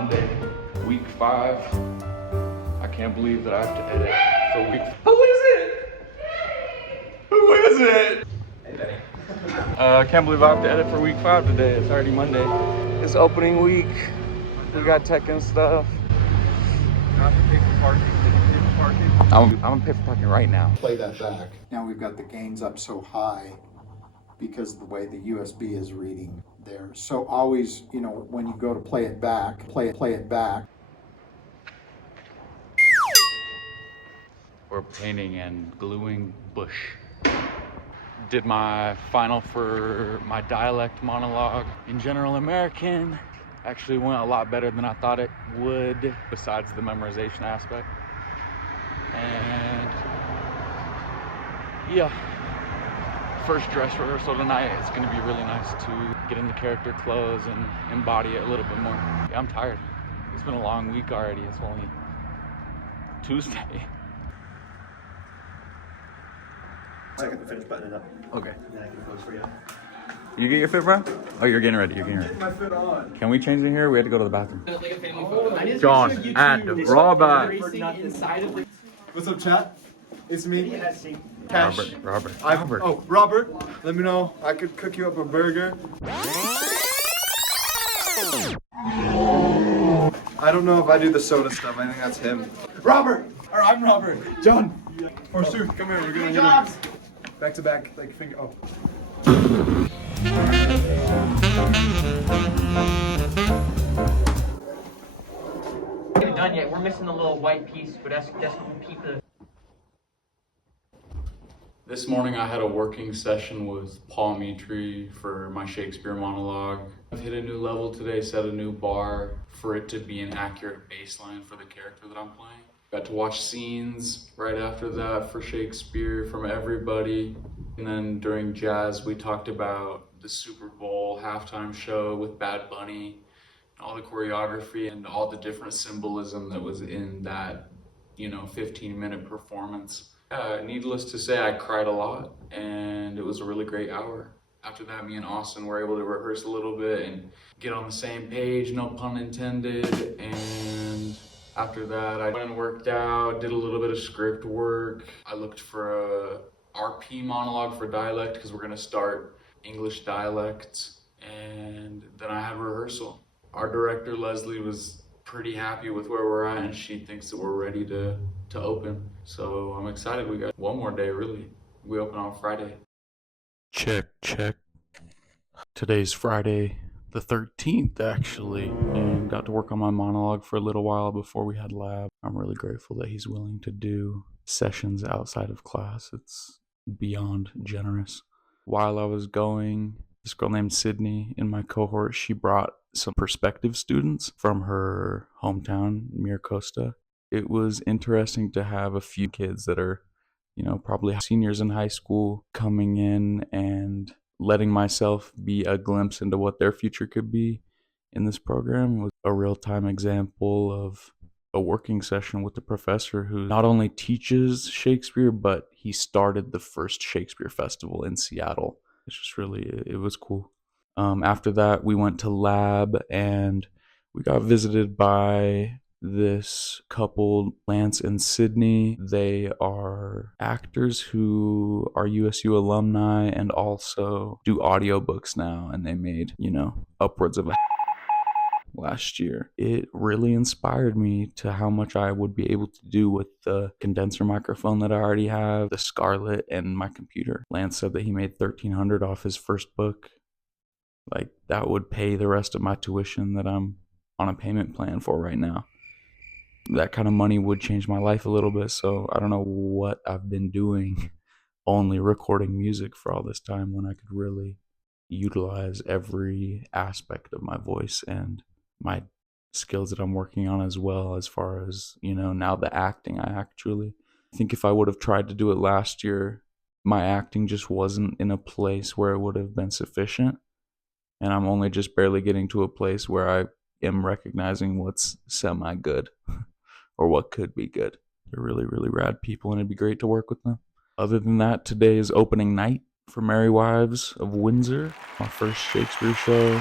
Monday, week 5. I can't believe that I have to edit for week. Who is it? Who is it? Hey, Benny. I can't believe I have to edit for week 5 today. It's already Monday. It's opening week. We got tech and stuff. I have to pay for parking. Did you pay for parking? I'm gonna pay for parking right now. Play that back. Now we've got the gains up so high because of the way the USB is reading there. So always, you know, when you go to play it back, play it back. We're painting and gluing bush. Did my final for my dialect monologue in General American. Actually went a lot better than I thought it would, besides the memorization aspect. And yeah, first dress rehearsal tonight. It's gonna be really nice to get in the character clothes and embody it a little bit more. Yeah, I'm tired. It's been a long week already. It's only Tuesday. Second to finish buttoning up. Okay. And then I can pose for you. You get your fit, bro? Oh, you're getting ready. You're getting ready. My fit on. Can we change in here? We had to go to the bathroom. John and Robert. What's up, chat? It's me, Cash. Robert. Oh, Robert. Let me know. I could cook you up a burger. I don't know if I do the soda stuff. I think that's him. Robert. Or I'm Robert. John. Or Sue, come here. We're gonna get it back to back, like finger. Oh. Done yet. We're missing the little white piece, but that's gonna keep the. This morning I had a working session with Paul Mitri for my Shakespeare monologue. I've hit a new level today, set a new bar for it to be an accurate baseline for the character that I'm playing. Got to watch scenes right after that for Shakespeare from everybody. And then during jazz, we talked about the Super Bowl halftime show with Bad Bunny, all the choreography and all the different symbolism that was in that, 15-minute performance. Needless to say, I cried a lot, and it was a really great hour. After that, me and Austin were able to rehearse a little bit and get on the same page, no pun intended. And after that, I went and worked out, did a little bit of script work. I looked for a RP monologue for dialect because we're gonna start English dialects, and then I had rehearsal. Our director, Leslie, was pretty happy with where we're at, and she thinks that we're ready to open. So I'm excited. We got one more day, really. We open on Friday. Check. Today's Friday the 13th, actually, and got to work on my monologue for a little while before we had lab. I'm really grateful that he's willing to do sessions outside of class. It's beyond generous. While I was going, this girl named Sydney in my cohort, she brought some prospective students from her hometown, Miracosta. It was interesting to have a few kids that are, probably seniors in high school coming in and letting myself be a glimpse into what their future could be in this program. Was a real-time example of a working session with the professor who not only teaches Shakespeare, but he started the first Shakespeare festival in Seattle. It's just really, it was cool. After that, we went to lab and we got visited by this couple, Lance and Sydney. They are actors who are USU alumni and also do audiobooks now, and they made, upwards of last year. It really inspired me to how much I would be able to do with the condenser microphone that I already have, the Scarlett, and my computer. Lance said that he made $1,300 off his first book. Like, that would pay the rest of my tuition that I'm on a payment plan for right now. That kind of money would change my life a little bit, so I don't know what I've been doing only recording music for all this time when I could really utilize every aspect of my voice and my skills that I'm working on, as well as far as, now the acting. I think if I would have tried to do it last year, my acting just wasn't in a place where it would have been sufficient. And I'm only just barely getting to a place where I am recognizing what's semi-good or what could be good. They're really, really rad people, and it'd be great to work with them. Other than that, today is opening night for Merry Wives of Windsor, my first Shakespeare show.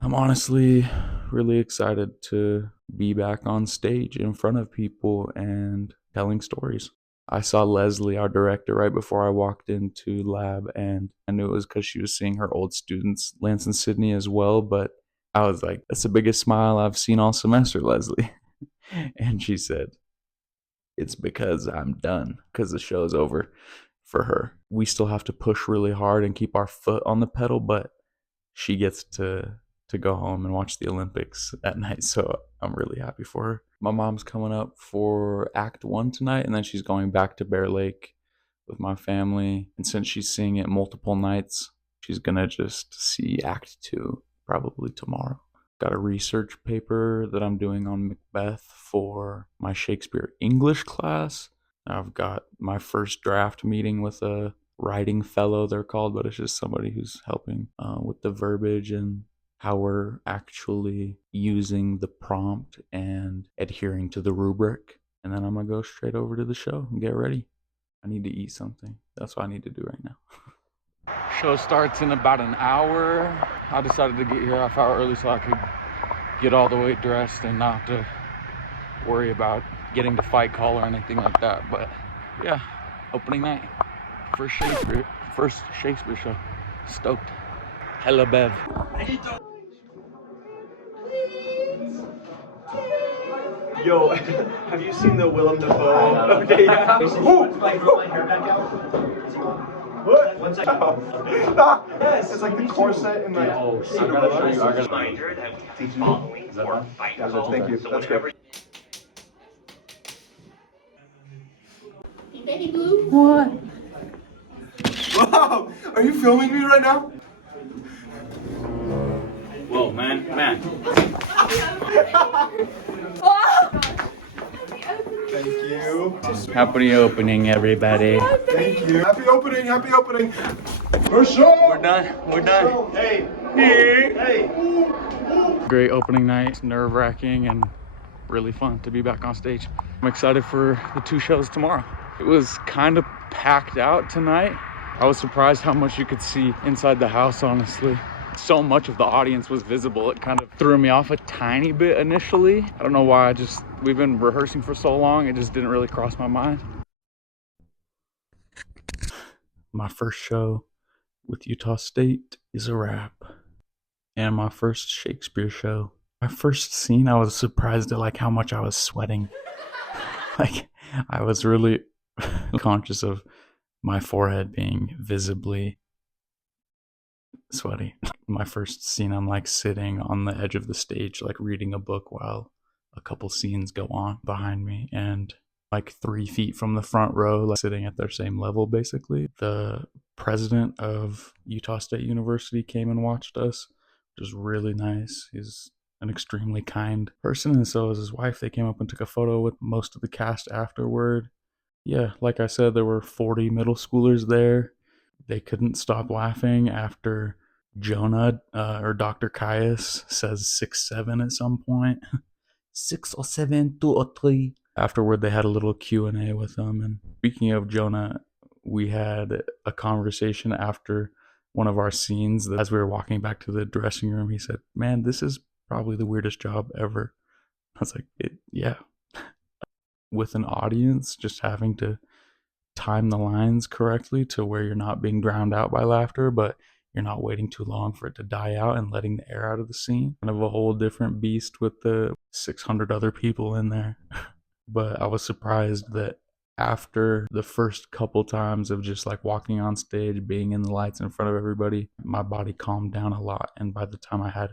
I'm honestly really excited to be back on stage in front of people and telling stories. I saw Leslie, our director, right before I walked into lab, and I knew it was because she was seeing her old students, Lance and Sydney, as well. But I was like, that's the biggest smile I've seen all semester, Leslie. And she said, it's because I'm done, because the show's over for her. We still have to push really hard and keep our foot on the pedal, but she gets to go home and watch the Olympics at night, so I'm really happy for her. My mom's coming up for Act 1 tonight, and then she's going back to Bear Lake with my family. And since she's seeing it multiple nights, she's gonna just see Act 2 probably tomorrow. Got a research paper that I'm doing on Macbeth for my Shakespeare English class. I've got my first draft meeting with a writing fellow, they're called, but it's just somebody who's helping with the verbiage and how we're actually using the prompt and adhering to the rubric. And then I'm gonna go straight over to the show and get ready. I need to eat something. That's what I need to do right now. Show starts in about an hour. I decided to get here half hour early so I could get all the way dressed and not have to worry about getting to fight call or anything like that. But yeah, opening night. First Shakespeare show. Stoked. Hella Bev. Yo, have you seen the Willem Dafoe? Okay, yeah. What? One second. Yes, it's like the corset and like. Oh, I gotta show you. I gotta reminder that following or fight call. Thank you. That's great. Baby blue. What? Wow! Are you filming me right now? Whoa, man. Thank you. Happy opening, everybody. Thank you. Happy opening. Happy opening. For sure. We're done. Hey. Great opening night. Nerve-wracking and really fun to be back on stage. I'm excited for the 2 shows tomorrow. It was kind of packed out tonight. I was surprised how much you could see inside the house, honestly. So much of the audience was visible. It kind of threw me off a tiny bit initially. I don't know why, we've been rehearsing for so long, it just didn't really cross my mind. My first show with Utah State is a wrap. And my first Shakespeare show. My first scene, I was surprised at like how much I was sweating. Like, I was really conscious of my forehead being visibly sweaty. My first scene, I'm like sitting on the edge of the stage, like reading a book while a couple scenes go on behind me, and like 3 feet from the front row, like sitting at their same level basically. The president of Utah State University came and watched us, which was really nice. He's an extremely kind person, and so is his wife. They came up and took a photo with most of the cast afterward. Yeah, like I said, there were 40 middle schoolers there. They couldn't stop laughing after Jonah or Dr. Caius says 6'7" at some point. 6 or 7, 2 or 3. Afterward, they had a little Q&A with them. And speaking of Jonah, we had a conversation after one of our scenes. As we were walking back to the dressing room, he said, "Man, this is probably the weirdest job ever." I was like, yeah. With an audience, just having to time the lines correctly to where you're not being drowned out by laughter, but you're not waiting too long for it to die out and letting the air out of the scene. Kind of a whole different beast with the 600 other people in there. But I was surprised that after the first couple times of just like walking on stage, being in the lights in front of everybody, my body calmed down a lot. And by the time I had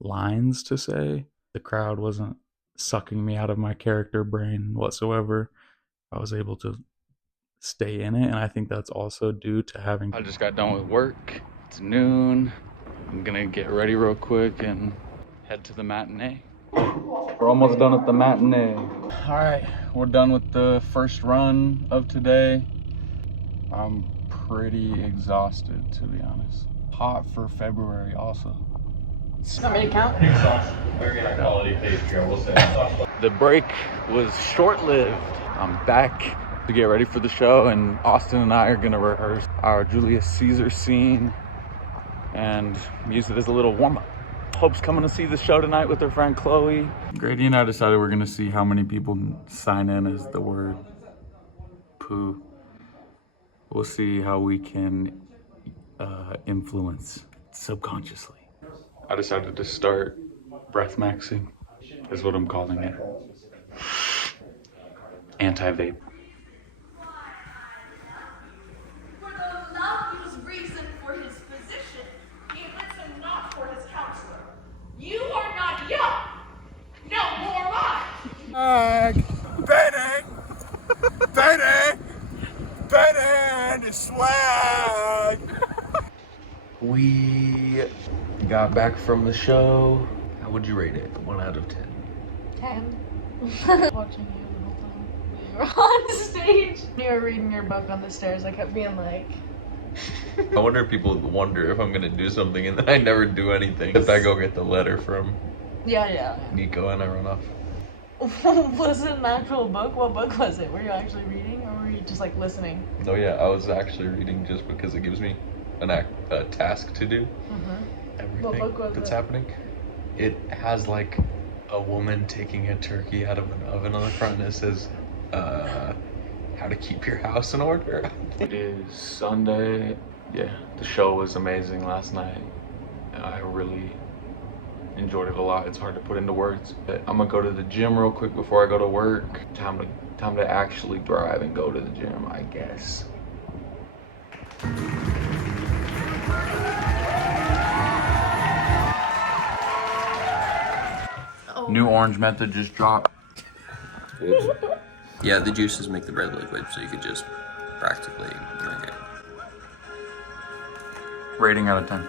lines to say, the crowd wasn't sucking me out of my character brain whatsoever. I was able to stay in it, and I think that's also due to having... I just got done with work. It's noon. I'm gonna get ready real quick and head to the matinee. We're almost done with the matinee. All right, we're done with the first run of today. I'm pretty exhausted, to be honest. Hot for February also. Want me to count? Very high quality pastry, we'll say. The break was short-lived. I'm back to get ready for the show, and Austin and I are gonna rehearse our Julius Caesar scene and use it as a little warm-up. Hope's coming to see the show tonight with her friend Chloe. Grady and I decided we're gonna see how many people sign in as the word poo. We'll see how we can influence subconsciously. I decided to start breath maxing, is what I'm calling it. Anti-vape. For the love's reason for his physician, he admits him not for his counselor. You are not young. No more I. Benny, swag. We got back from the show. How would you rate it? 1 out of 10. 10. Watching you the whole time. We were on stage. You were reading your book on the stairs. I kept being like, I wonder if people wonder if I'm gonna do something and then I never do anything. If I go get the letter from yeah. Nico and I run off. Was it an actual book? What book was it? Were you actually reading or were you just like listening? No, yeah, I was actually reading just because it gives me a task to do. Everything What book was that's it? happening. It has like a woman taking a turkey out of an oven on the front and it says, how to keep your house in order. It is Sunday. Yeah, the show was amazing last night. I really enjoyed it a lot. It's hard to put into words. But I'm gonna go to the gym real quick before I go to work. Time to actually drive and go to the gym, I guess. Oh. New orange method just dropped. Yeah, the juices make the bread liquid, so you could just practically drink it. Rating out of 10.